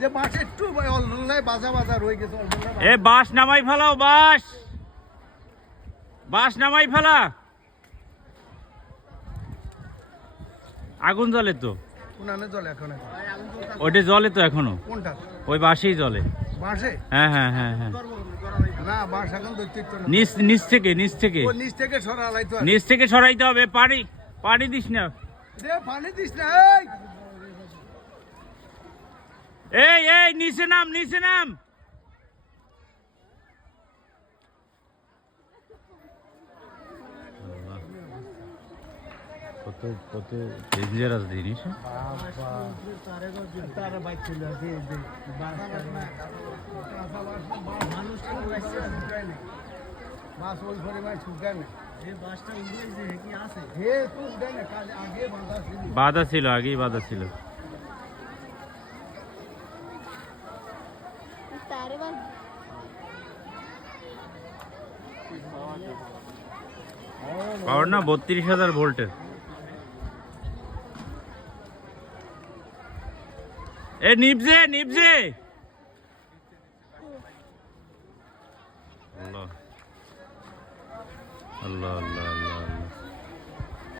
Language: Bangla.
যে বাঁশ একটু অলদোলায় বাজা বাজা রয়ে গেছে এ বাঁশ নামাই ফেলাও, বাঁশ নামাই ফেলা। আগুন জ্বলে তো, কোনানে জলে এখন ওইটা জ্বলে তো এখনো। কোনটা? ওই বাঁশেই জ্বলে। বাঁশে? হ্যাঁ হ্যাঁ হ্যাঁ হ্যাঁ। না বাঁশ এখন দৈত্য না। নিচ নিচ থেকে নিচ থেকে ও নিচ থেকে সরালাইতো নিচ থেকে সরাইতে হবে। পানি পানি দিস না। রে পানি দিস না এই এই নিচে নাম, নিচে নাম। কত কত ডেঞ্জারাস জিনিস। তারা বাইক চলে আসে বাস ওই পরিমাণ শুকায় না। বাধা ছিল, আগেই বাধা ছিল। পাওয়ার না 32,000 ভোল্টের। এ নিভজে নিভজে। আল্লাহ আল্লাহ আল্লাহ।